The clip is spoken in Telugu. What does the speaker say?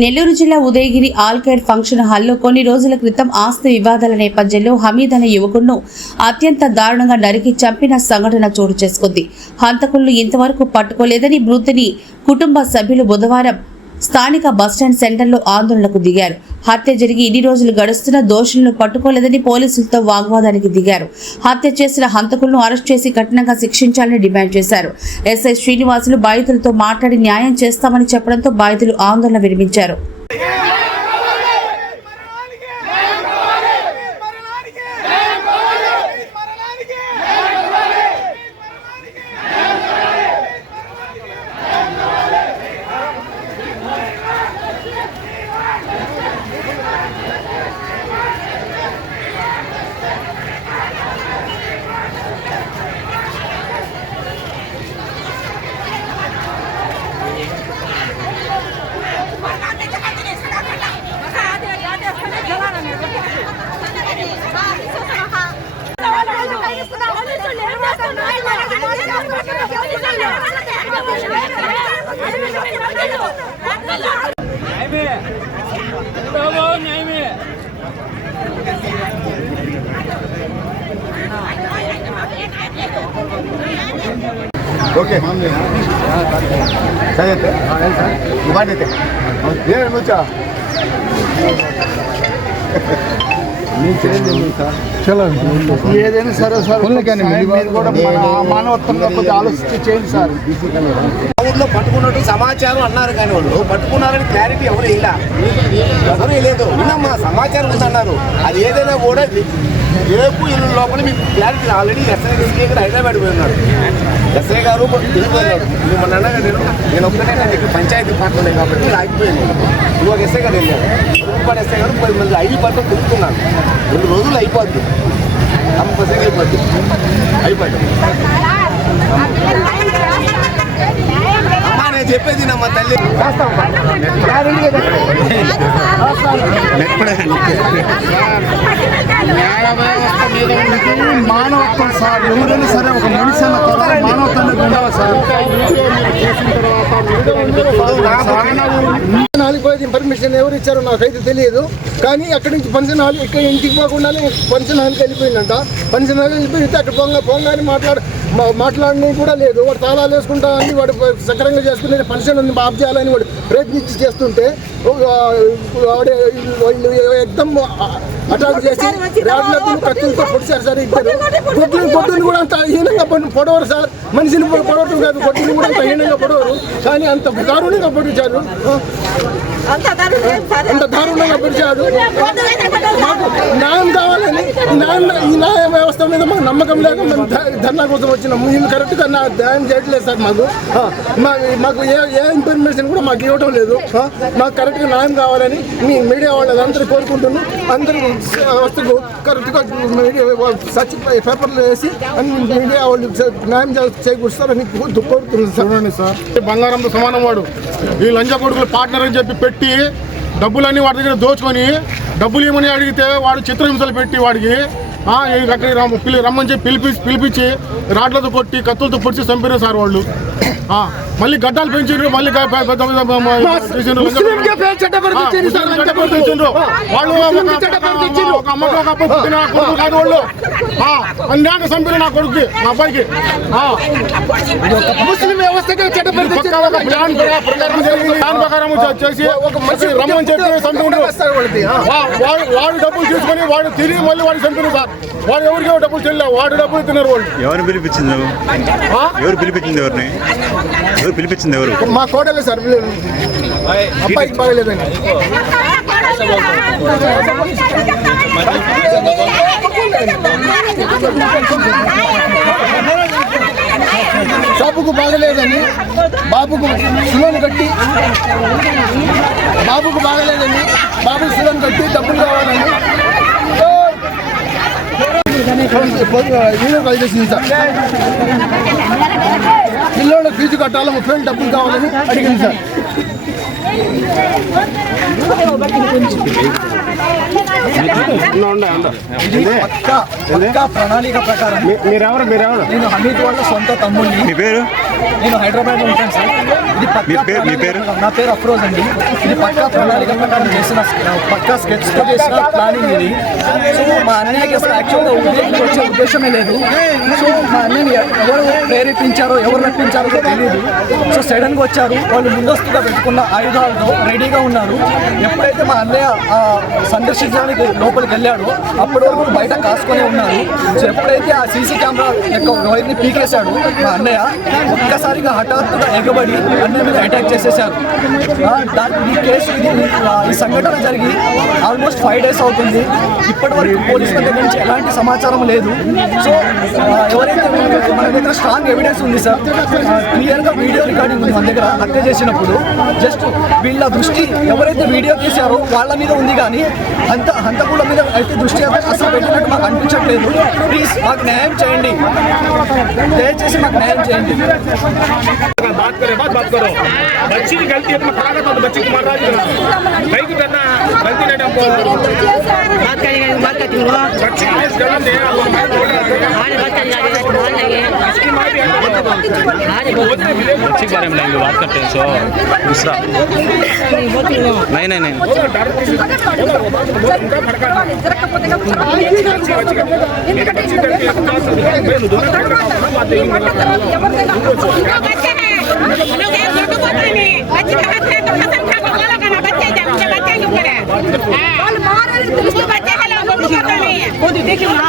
నెల్లూరు జిల్లా ఉదయగిరి ఆల్కేర్ ఫంక్షన్ హాల్లో కొన్ని రోజుల క్రితం ఆస్తి వివాదాల నేపథ్యంలో హమీద్ అనే యువకుడిను అత్యంత దారుణంగా నరికి చంపిన సంఘటన చోటు చేసుకుంది. హంతకులను ఇంతవరకు పట్టుకోలేదని మృతుని కుటుంబ సభ్యులు బుధవారం స్థానిక బస్టాండ్ సెంటర్లో ఆందోళనకు దిగారు. హత్య జరిగి ఇన్ని రోజులు గడుస్తున్న దోషులను పట్టుకోలేదని పోలీసులతో వాగ్వాదానికి దిగారు. హత్య చేసిన హంతకులను అరెస్ట్ చేసి కఠినంగా శిక్షించాలని డిమాండ్ చేశారు. ఎస్ఐ శ్రీనివాసులు బాధితులతో మాట్లాడి న్యాయం చేస్తామని చెప్పడంతో బాధితులు ఆందోళన విరమించారు. ఓకే సరే అయితే ఏమొచ్చా ఏదైనా సరే సార్ మీరు కూడా మానవత్వంగా కొద్దిగా ఆలోచించి చేయండి సార్. ఊళ్ళో పట్టుకున్నట్టు సమాచారం అన్నారు కానీ వాళ్ళు పట్టుకున్నారని క్లారిటీ ఎవరు లేదు. విన్నమ్మా సమాచారం ఉందన్నారు. అది ఏదైనా కూడా రేపు ఇల్లు లోపల మీకు క్లారిటీ ఆల్రెడీ ఎస్ఐ గారు హైదరాబాద్ పోయినాడు. ఎస్ఐ గారు వెళ్ళిపోయినాడు. నువ్వు మొన్న అన్నగా నేను ఒక్కనే నా దగ్గర పంచాయతీ పార్టీ కాబట్టి ఆగిపోయింది. ఇవాళ ఎస్ఐ గారు వెళ్ళాను. రూపాయలు ఎస్ఐ గారు 10 మంది 5 పట్ల తిరుగుతున్నాను. 2 రోజులు అయిపోద్ది. కంపల్సరీ అయిపోద్ది. అమ్మా నేను చెప్పేది నమ్మ తల్లి మానవత్వం సార్. ఎవరైనా సరే ఒక మనిషి అన్న తర్వాత మానవత్వం ఉండాలి సార్. ఇన్ఫర్మేషన్ ఎవరు ఇచ్చారో నాకైతే తెలియదు. కానీ అక్కడి నుంచి ఫంక్షన్ హాల్ ఇక్కడ ఇంటికి పోకుండానే ఫంక్షన్ హాల్కి వెళ్ళిపోయిందంట. ఫంక్షన్ హాల్ వెళ్ళిపోయితే అక్కడ పొంగానే మాట్లాడని కూడా లేదు. వాడు తాళాలు వేసుకుంటా అని వాడు సక్రంగా చేసుకునే ఫంక్షన్ ఉంది ఆఫ్ చేయాలని వాడు ప్రయత్నించి చేస్తుంటే వాడు ఎక్దమ్ అటాక్ చేసి రాడ్లతో కత్తులతో పొడిచారు సార్. ఇద్దరు కొట్టుని కూడా అంత హీనంగా పొడవరు సార్. మనిషిని పొడవటం కాదు, కొట్టుని కూడా అంత హీనంగా పొడవరు. కానీ అంత దారుణంగా పొడిచారు. అంత దారుణంగా పొడిచాడు. మాకు న్యాయం కావాలని ఈ న్యాయ వ్యవస్థ మీద మాకు నమ్మకం లేక మేము ధర్నా కోసం వచ్చినాం. వీళ్ళు కరెక్ట్గా న్యాయం చేయట్లేదు సార్. మాకు ఏ ఇన్ఫర్మేషన్ కూడా మాకు ఇవ్వడం లేదు. మాకు కరెక్ట్గా న్యాయం కావాలని మీ మీడియా వాళ్ళు అందరూ కోరుకుంటున్నాం. అందరూ వ్యవస్థకు కరెక్ట్గా సచ్ పేపర్లు వేసి మీడియా వాళ్ళు న్యాయం చేకూరుస్తారని కోరుతున్నాం సార్. బంగారంతో సమానం వాడు. ఈ లంచ కొడుకులు పార్ట్నర్ అని చెప్పి పెట్టి డబ్బులన్నీ వాడి దగ్గర దోచుకొని డబ్బులు ఏమని అడిగితే వాడు చిత్రహింసలు పెట్టి వాడికి అక్కడికి రమ్మని చెప్పి పిలిపించి రాడ్లతో కొట్టి కత్తులతో పొడిచి చంపారు సార్ వాళ్ళు. మళ్ళీ గడ్డాలు పెంచారు. మళ్ళీ వాళ్ళు ఒక అమ్మకు ఒక అబ్బాయి పుట్టిన కొడుకు కాదు వాళ్ళు. అన్యాక చంపారు నా కొడుకు, నా అబ్బాయికి. ముస్లిం వ్యవస్థకి ప్లాన్ ప్రకారం చేసి రమ్మని చెప్పి చంపుకుంటారు. వాడు డబ్బులు తీసుకొని వాడు తిరిగి మళ్ళీ వాడు చంపారు సార్. వాడు ఎవరికి డబ్బులు చెల్లా, వాడు డబ్బులు తిన్నారు వాళ్ళు. ఎవరు పిలిపించింది? ఎవరు మా కోడలే సార్. అబ్బాయికి బాగలేదండి. బాబుకు బాగలేదని బాబుకు సులోన్ కట్టి బాబుకు సులోన్ కట్టి డబ్బులు కావాలని చేసింది సార్. పిల్లల ఫీజు కట్టాలి, 30 డబ్బులు కావాలని అడిగింది సార్. పక్కా ప్రణాళిక ప్రకారం మీరెవరు నేను హమీద్ వాళ్ళ సొంత తమ్ముడిని. మీ పేరు? నేను హైదరాబాద్ లో ఉంటాను సార్. ఇది మీ పేరు? నా పేరు అఫ్రోజ్ అండి. ఇది పక్కా ప్రణాళిక ప్రకారం చేసిన పక్కా స్కెచ్ తో చేసిన ప్లానింగ్ ఇది. సో మా అన్నయ్యకి అసలు యాక్చువల్గా ఉద్యోగం వచ్చే ఉద్దేశమే లేదు. సో మా అన్నయ్యని ఎవరు ప్రేరేపించారో ఎవరు నప్పించారో తెలియదు. సో సడన్ గా వచ్చారు. వాళ్ళు ముందస్తుగా పెట్టుకున్న ఆయుధాలతో రెడీగా ఉన్నారు. ఎప్పుడైతే మా అన్నయ్య సందర్శించడానికి లోపలికి వెళ్ళాడో అప్పటి వరకు బయట కాసుకొని ఉన్నారు. సో ఎప్పుడైతే ఆ సీసీ కెమెరా యొక్క వైర్ని పీకేశాడు మా అన్నయ్య, ఒక్కసారిగా హఠాత్తుగా ఎగబడి అన్నయ్య మీద అటాక్ చేసేశారు. ఈ కేసు ఈ సంఘటన జరిగి ఆల్మోస్ట్ 5 days అవుతుంది. ఇప్పటి వరకు పోలీసుల దగ్గర నుంచి ఎలాంటి సమాచారం లేదు. సో ఎవరైతే మన దగ్గర స్ట్రాంగ్ ఎవిడెన్స్ ఉంది సార్, క్లియర్గా వీడియో రికార్డింగ్ ఉంది మన దగ్గర. హత్య చేసినప్పుడు జస్ట్ వీళ్ళ దృష్టి ఎవరైతే వీడియో తీశారో వాళ్ళ మీద ఉంది, కానీ హంతకుల మీద అయితే దృష్టి అసలు పెట్టినట్టు మాకు అనిపించట్లేదు. ప్లీజ్ మాకు న్యాయం చేయండి, దయచేసి మాకు న్యాయం చేయండి. बात करो बच्ची की गलती है तो खड़ा करता हूँ, बच्ची को मार रहा है भाई की करना गलती नहीं हमको बात करेंगे बच्ची को जन्म दे बच्चे के बारे में लेंगे, बात करते हैं। सो दूसरा नहीं देखियो ना